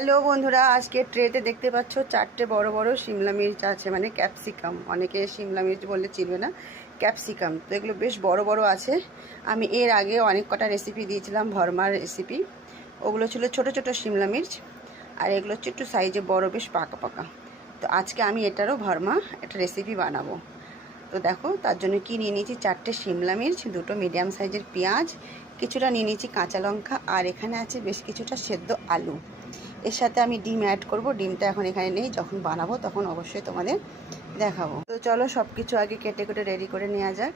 Hello বন্ধুরা, আজকে ট্রেতে দেখতে পাচ্ছ চারটে বড় বড় শিমলা মির্চ আছে, মানে ক্যাপসিকাম। অনেকে শিমলা মির্চ বললে চিনবে না, ক্যাপসিকাম। তো এগুলো বেশ বড় বড় আছে। আমি এর আগে অনেক কটা রেসিপি দিয়েছিলাম, ভরমার রেসিপি। ওগুলো ছিল ছোট ছোট শিমলা মির্চ, আর এগুলো হচ্ছে একটু সাইজে বড়, বেশ পাকা পাকা। তো আজকে আমি এটারও ভরমা একটা রেসিপি বানাবো। তো দেখো, তার জন্য কি নিয়ে নিয়েছি, চারটে শিমলা মির্চ, দুটো মিডিয়াম সাইজের পেঁয়াজ, কিছুটা নিয়ে নিয়েছি কাঁচা লঙ্কা, আর এখানে আছে বেশ কিছুটা সেদ্ধ আলু। এর সাথে আমি ডিম অ্যাড করব। ডিমটা এখন এখানে নেই, যখন বানাবো তখন অবশ্যই তোমাদের দেখাবো। তো চলো সব কিছু আগে কেটে কেটে রেডি করে নেওয়া যাক।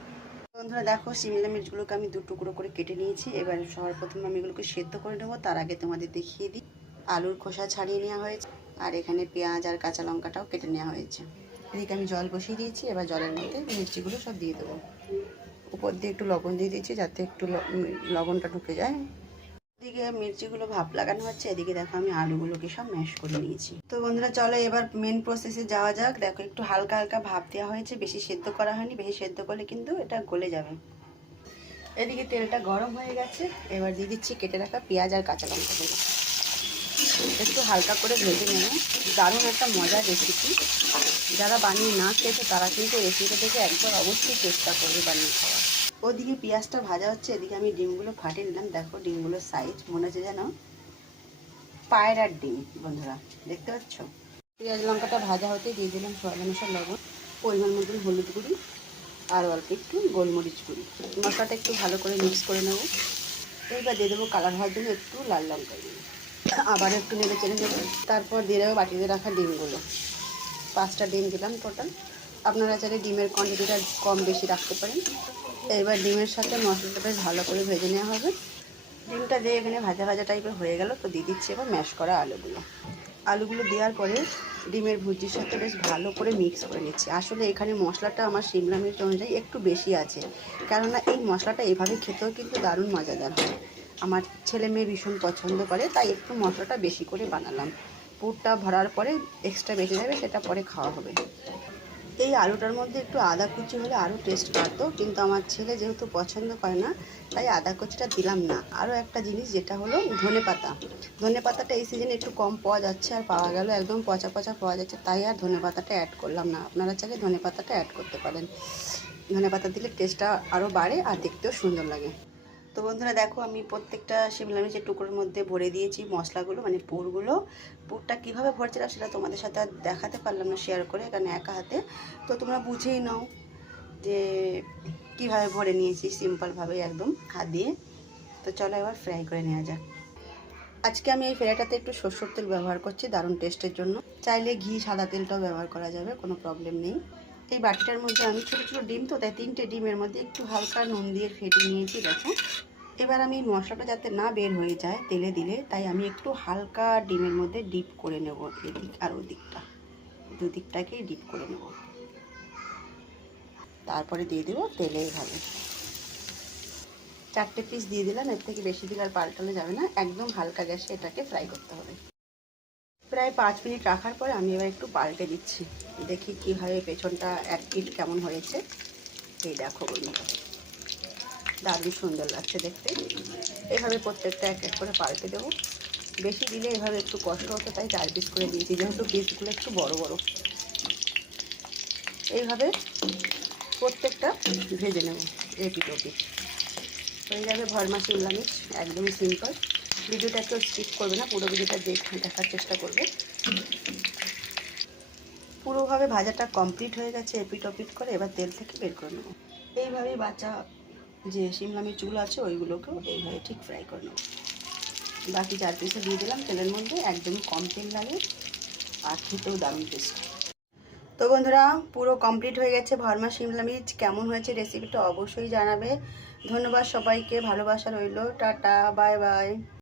বন্ধুরা দেখো, শিমলা মির্চগুলোকে আমি 2 টুকরো করে কেটে নিয়েছি। এবার সবার প্রথমে আমি এগুলোকে সেদ্ধ করে নেবো। তার আগে তোমাদের দেখিয়ে দিই, আলুর খোসা ছাড়িয়ে নেওয়া হয়েছে, আর এখানে পেঁয়াজ আর কাঁচা লঙ্কাটাও কেটে নেওয়া হয়েছে। এদিকে আমি জল বসিয়ে দিয়েছি, এবার জলের মধ্যে মির্চিগুলো সব দিয়ে দেবো। উপর দিয়ে একটু লবণ দিয়ে দিয়েছি, যাতে একটু লবণটা ঢুকে যায়। এদিকে মির্চিগুলো ভাপ লাগানো হচ্ছে, এদিকে দেখো আমি আলুগুলোকে সব ম্যাশ করে নিয়েছি। তো বন্ধুরা চলো এবার মেন প্রসেসে যাওয়া যাক। দেখো, একটু হালকা হালকা ভাপ দেওয়া হয়েছে, বেশি সেদ্ধ করা হয়নি। বেশি সেদ্ধ করলে কিন্তু এটা গলে যাবে। এদিকে তেলটা গরম হয়ে গেছে, এবার দিয়ে দিচ্ছি কেটে রাখা পেঁয়াজ আর কাঁচা লঙ্কাগুলো। একটু হালকা করে ভেজে নেব। দারুণ একটা মজার রেসিপি। যারা বানিয়ে না খেয়েছে তারা কিন্তু রেসিপিটা থেকে একবার অবশ্যই চেষ্টা করবে বানিয়ে খাওয়া। ওদিকে পেঁয়াজটা ভাজা হচ্ছে, এদিকে আমি ডিমগুলো ফাটিয়ে নিলাম। দেখো ডিমগুলোর সাইজ মনে হচ্ছে যেন পায়রার ডিম। বন্ধুরা দেখতে পাচ্ছ, পেঁয়াজ লঙ্কাটা ভাজা হতে দিয়ে দিলাম স্বাদ অনুসার লবণ, পরিমাণ মতন হলুদ গুঁড়ি, আর অল্প একটু গোলমরিচ গুঁড়ি। মশলাটা একটু ভালো করে মিক্স করে নেব। এইবার দিয়ে দেবো কালার হওয়ার জন্য একটু লাল লঙ্কা দিয়ে, আবার একটু নেড়ে চেড়ে দেবো। তারপর দিয়ে দেবো বাটিতে রাখা ডিমগুলো। 5টা ডিম দিলাম টোটাল। আপনারা চাইলে ডিমের কোয়ান্টিটিটা কম বেশি রাখতে পারেন। এবার ডিমের সাথে মশলাটা বেশ ভালো করে ভেজে নেওয়া হবে। ডিমটা দিয়ে এখানে ভাজা ভাজা টাইপের হয়ে গেল। তো দিয়ে দিচ্ছি এবার ম্যাশ করা আলুগুলো। আলুগুলো দেওয়ার পরে ডিমের ভুজির সাথে বেশ ভালো করে মিক্স করে নিচ্ছি। আসলে এখানে মশলাটা আমার শিমলা মির্চ অনুযায়ী একটু বেশি আছে, কেননা এই মশলাটা এভাবে খেতেও কিন্তু দারুণ মজাদার হয়। আমার ছেলে মেয়ে ভীষণ পছন্দ করে, তাই একটু মশলাটা বেশি করে বানালাম। পুরটা ভরার পরে এক্সট্রা বেঁচে যাবে, সেটা পরে খাওয়া হবে। এই আলুটার মধ্যে একটু আদা কুচি হলে আরও টেস্ট বাড়তো, কিন্তু আমার ছেলে যেহেতু পছন্দ করে না, তাই আদা কুচিটা দিলাম না। আরও একটা জিনিস, যেটা হলো ধনেপাতা। ধনেপাতাটা এই সিজনে একটু কম পাওয়া যাচ্ছে, আর পাওয়া গেল একদম পচা পচা পাওয়া যাচ্ছে, তাই আর ধনেপাতাটা অ্যাড করলাম না। আপনারা চাইলে ধনেপাতাটা অ্যাড করতে পারেন। ধনেপাতা দিলে টেস্টটা আরও বাড়ে আর দেখতেও সুন্দর লাগে। তো বন্ধুরা দেখো, আমি প্রত্যেকটা শিমলা মির্চের টুকরোর মধ্যে ভরে দিয়েছি মশলাগুলো, মানে পুরগুলো। পুরটা কীভাবে ভরছিলাম সেটা তোমাদের সাথে আর দেখাতে পারলাম না শেয়ার করে, কারণ একা হাতে। তো তোমরা বুঝেই নাও যে কীভাবে ভরে নিয়েছি, সিম্পলভাবেই একদম হাত দিয়ে। তো চলো এবার ফ্রাই করে নেওয়া যাক। আজকে আমি এই ফ্রাইটাতে একটু সরষের তেল ব্যবহার করছি দারুণ টেস্টের জন্য। চাইলে ঘি, সাদা তেলটাও ব্যবহার করা যাবে, কোনো প্রবলেম নেই। এই বাটিটার মধ্যে আমি ছোটো ছোটো ডিম, তো তাই 3টে ডিমের মধ্যে একটু হালকা নুন দিয়ে ফেটে নিয়েছি। দেখো, এবার আমি মশলাটা যাতে না বের হয়ে যায় তেলে দিলে, তাই আমি একটু হালকা ডিমের মধ্যে ডিপ করে নেব, এদিক আর ওদিকটা, দুদিকটাকেই ডিপ করে নেব। তারপরে দিয়ে দেবো তেলে। এভাবে 4টে পিস দিয়ে দিলাম, এর থেকে বেশি দিলে আর পাল্টানো যাবে না। একদম হালকা গ্যাসে এটাকে ফ্রাই করতে হবে। প্রায় 5 মিনিট রাখার পরে আমি এবার একটু পাল্টে দিচ্ছি, দেখি কীভাবে পেছনটা এক পিঠ কেমন হয়েছে। এই দেখো বন্ধুরা, দারুণ সুন্দর লাগছে দেখতে। এভাবে প্রত্যেকটা এক এক করে পাল্টে দেবো। বেশি দিলে এভাবে একটু কষ্ট হতো, তাই 4 পিস করে দিয়েছি, যেহেতু পিসগুলো একটু বড় বড়। এইভাবে প্রত্যেকটা ভেজে নেব এপিট ওপিট। হয়ে যাবে ভরমা শিমলা মির্চ, একদমই সিম্পল। ভিডিওটা একটু স্কিপ করবে না, পুরো ভিডিওটা দেখার চেষ্টা করবে। পুরোভাবে ভাজাটা কমপ্লিট হয়ে গেছে এপিট ওপিট করে। এবার তেল থেকে বের করে নেব। এইভাবেই বাচ্চা যে শিমলা মির্চগুলো আছে ওইগুলোকেও এইভাবে ঠিক ফ্রাই করে নেব। বাকি 4 পিসে দিয়ে দিলাম তেলের মধ্যে, একদমই কম তেল লাগে, আর খেতেও দারুণ টেস্ট। তো বন্ধুরা, পুরো কমপ্লিট হয়ে গেছে ভরমা শিমলা মির্চ। কেমন হয়েছে রেসিপিটা অবশ্যই জানাবে। ধন্যবাদ সবাইকে, ভালোবাসা রইল। Tata, bye bye.